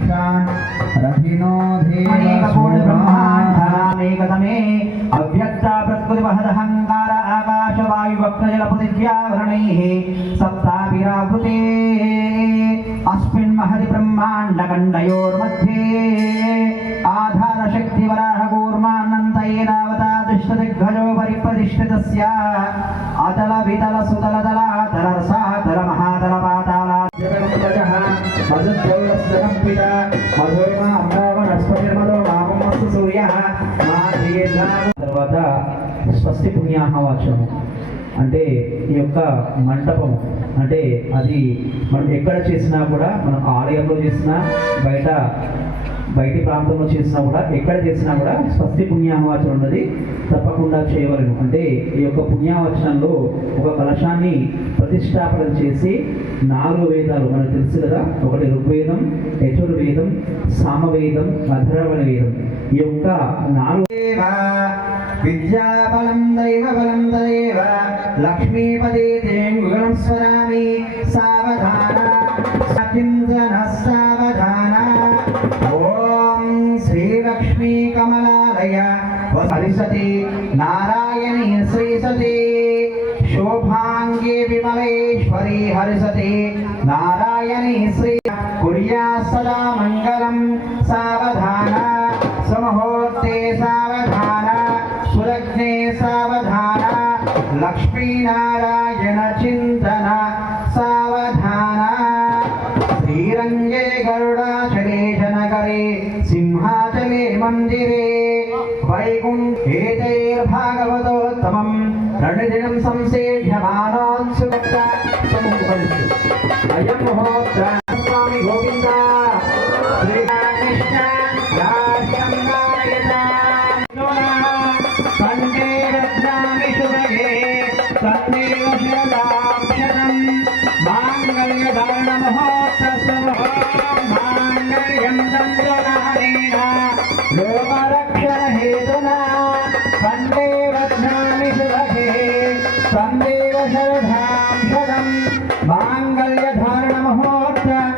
ईशान रथिनो देवपूर्णब्रह्माण्डनामेकतमे अव्यक्ता प्रस्फुटिमहदहङ्कार आकाशवायुवक्त्रजलपृथिव्याभरणैः सप्ताभिरावृते अस्मिन् महति ब्रह्माण्डखण्डयोर्मध्ये आधारशक्तिवराहकूर्मानन्तयेनावता दुष्टदिग्गजो परिप्रतिष्ठितस्य अतलवितलसुतलतलातलरसातलमहातलपाता మధుర్దౌరస్సంపిత మధుర్మ అమరావ నష్టనిర్మలో నామస్తు సూర్య మా దీర్ఘ తర్వాత స్వస్తి పుణ్యాహ వాచము అంటే ఈ యొక్క మంటపము. అంటే అది మనం ఎక్కడ చేసినా కూడా మనం ఆలయంలో చేసినా బయట బయటి ప్రాంతంలో చేసినా కూడా ఎక్కడ చేసినా కూడా స్వస్తి పుణ్యాహవచనం ఉన్నది. తప్పకుండా చేయవలను. అంటే ఈ యొక్క పుణ్యావచనంలో ఒక కలశాన్ని ప్రతిష్టాపన చేసి నాలుగు వేదాలు మనకు తెలుసు కదా ఒకటి ఋగ్వేదం యజుర్వేదం సామవేదం అధర్వణ వేదం. ఈ యొక్క నాలుగు విద్యాబలం దైవబలం దైవ లక్ష్మీపదే తేంగుణం స్వరామి సావధాన సకింజన సావధాన ఓం శ్రీలక్ష్మీ కమలాలయ హరిసతి నారాయణీ శ్రీసతి శోభాంగే విమలేశ్వరి హరిసతి నారాయణీ శ్రీ కుర్యా సదా మంగళం సావధాన సమహోత్తే సావధాన సురగ్నే సావధాన లక్ష్మీనారాయణ చింతన సావధాన. శ్రీరంగే గరుడాచలే జనకరే సింహాచలే మందిరే. వైకుంఠేతైర్భాగవతోత్తమం రణదినం సంసేవ్యమానోత్సుకత. సముపరిస్తు అయం హోత్రా తన్నేవ శిరదాక్షరం మాంగళ్యధారణ మహోత్సవ మాంగళ్యం దండనానేన లోకరక్షణ హేతునా కంఠే రత్నామి శుభగే తన్నేవ శరధాం శరం మాంగళ్యధారణ మహోత్సవ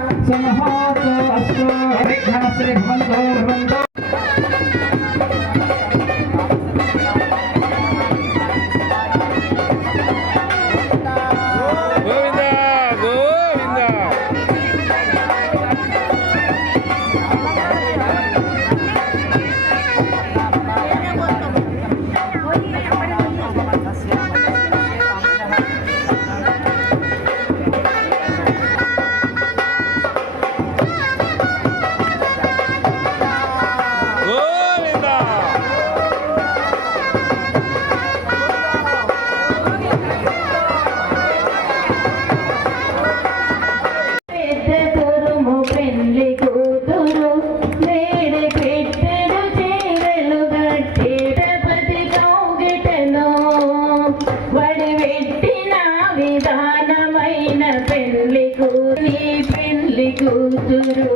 కూతురు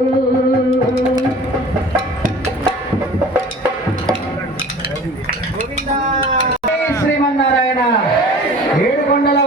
శ్రీమన్నారాయణ. ఏడుకొండల